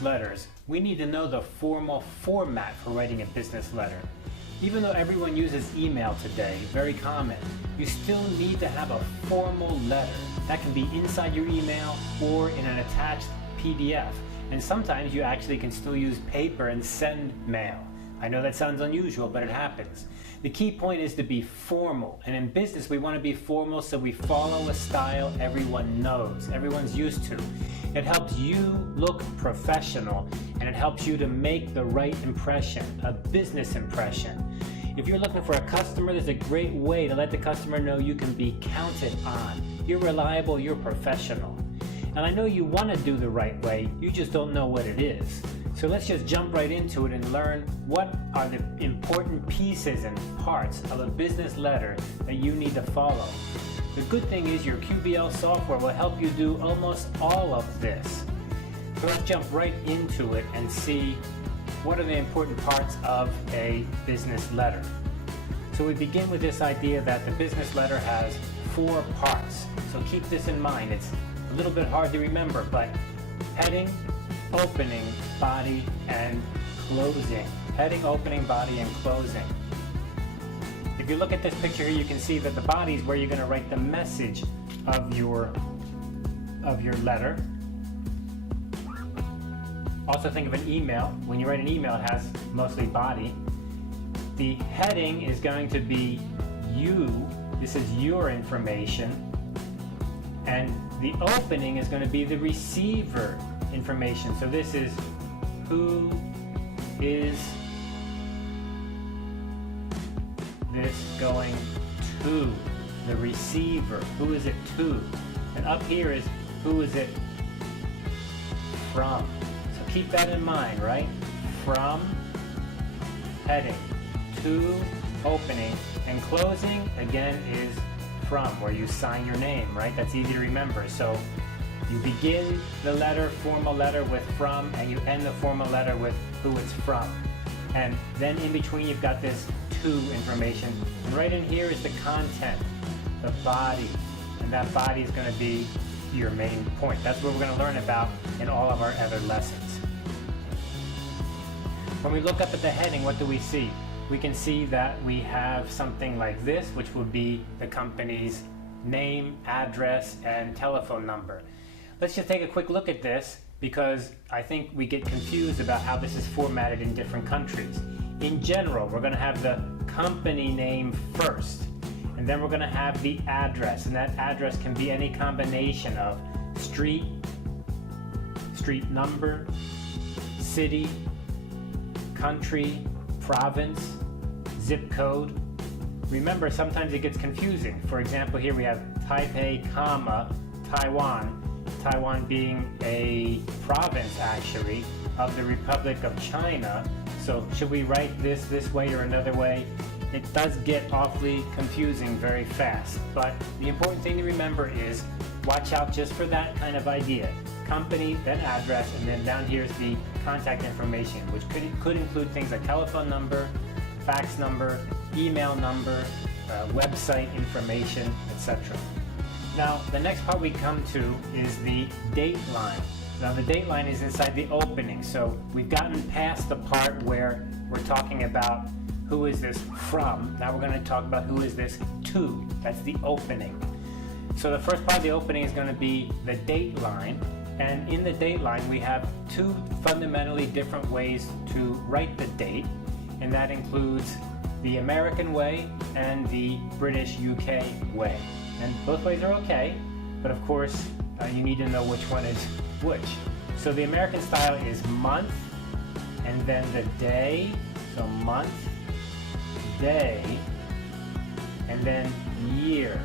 business letters, we need to know the formal format for writing a business letter. Even though everyone uses email today, very common, you still need to have a formal letter. That can be inside your email or in an attached PDF. And sometimes you actually can still use paper and send mail. I know that sounds unusual, but it happens. The key point is to be formal. And in business, we want to be formal so we follow a style everyone knows, everyone's used to. It helps you look professional, and it helps you to make the right impression, a business impression. If you're looking for a customer, there's a great way to let the customer know you can be counted on. You're reliable, you're professional. And I know you want to do the right way, you just don't know what it is. So let's just jump right into it and learn what are the important pieces and parts of a business letter that you need to follow. The good thing is your QBL software will help you do almost all of this. So let's jump right into it and see what are the important parts of a business letter. So we begin with this idea that the business letter has 4 parts. So keep this in mind. It's a little bit hard to remember, but heading, opening, body, and closing. Heading, opening, body, and closing. If you look at this picture here, you can see that the body is where you're going to write the message of your letter. Also think of an email. When you write an email, it has mostly body. The heading is going to be you. This is your information. And the opening is going to be the receiver information. So this is who is this going to? The receiver. Who is it to? And up here is who is it from? So keep that in mind, right? From, heading, to, opening, and closing again is from, where you sign your name, right? That's easy to remember. So you begin the letter, formal letter, with from, and you end the formal letter with who it's from. And then in between you've got this to information. And right in here is the content, the body. And that body is going to be your main point. That's what we're going to learn about in all of our other lessons. When we look up at the heading, what do we see? We can see that we have something like this, which would be the company's name, address, and telephone number. Let's just take a quick look at this, because I think we get confused about how this is formatted in different countries. In general, we're going to have the company name first, and then we're going to have the address, and that address can be any combination of street, street number, city, country, province, zip code. Remember, sometimes it gets confusing. For example, here we have Taipei, comma, Taiwan. Taiwan being a province, actually, of the Republic of China. So should we write this way or another way? It does get awfully confusing very fast. But the important thing to remember is watch out just for that kind of idea. Company, then address, and then down here is the contact information, which could include things like telephone number, fax number, email number, website information, etc. Now, the next part we come to is the date line. Now, the date line is inside the opening, so we've gotten past the part where we're talking about who is this from. Now we're going to talk about who is this to. That's the opening. So the first part of the opening is going to be the date line, and in the date line we have 2 fundamentally different ways to write the date, and that includes the American way and the British UK way. And both ways are okay, but of course you need to know which one is which. So the American style is month, and then the day, so month, day, and then year.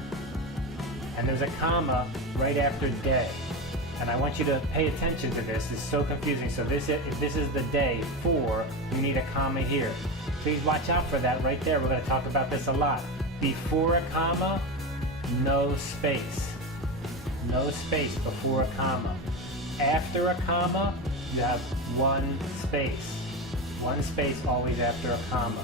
And there's a comma right after day. And I want you to pay attention to this. It's so confusing. So if this is the day 4, you need a comma here. Please watch out for that right there. We're going to talk about this a lot. Before a comma, no space. No space before a comma. After a comma, you have 1 space. 1 space always after a comma.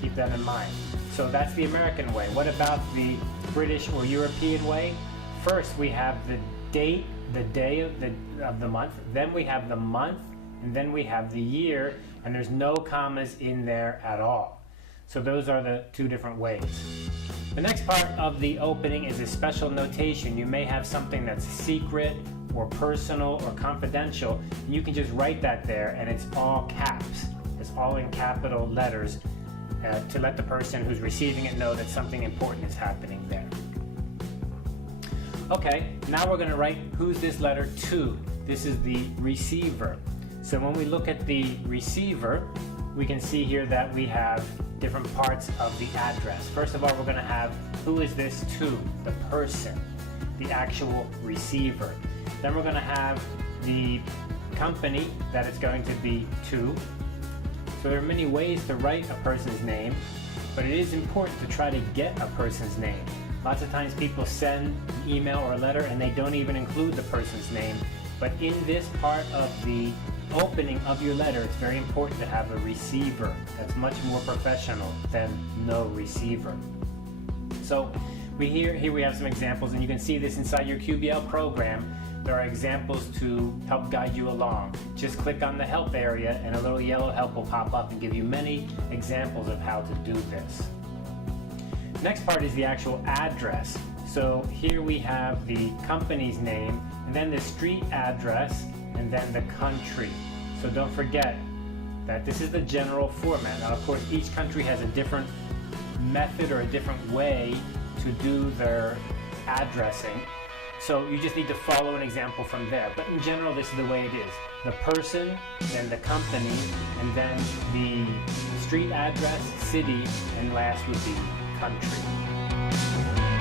Keep that in mind. So that's the American way. What about the British or European way? First we have the date, the day of the month. Then we have the month, and then we have the year, and there's no commas in there at all. So those are the two different ways. The next part of the opening is a special notation. You may have something that's secret or personal or confidential, and you can just write that there, and it's all caps. It's all in capital letters to let the person who's receiving it know that something important is happening there. Okay, now we're going to write who's this letter to. This is the receiver. So when we look at the receiver, we can see here that we have different parts of the address. First of all, we're going to have who is this to, the person, the actual receiver. Then we're going to have the company that it's going to be to. So there are many ways to write a person's name, but it is important to try to get a person's name. Lots of times people send an email or a letter and they don't even include the person's name. But in this part of the opening of your letter, it's very important to have a receiver. That's much more professional than no receiver. So here we have some examples, and you can see this inside your QBL program. There are examples to help guide you along. Just click on the help area and a little yellow help will pop up and give you many examples of how to do this. Next part is the actual address. So here we have the company's name, and then the street address, and then the country. So don't forget that this is the general format. Now, of course, each country has a different method or a different way to do their addressing. So you just need to follow an example from there. But in general, this is the way it is. The person, then the company, and then the street address, city, and last would be country.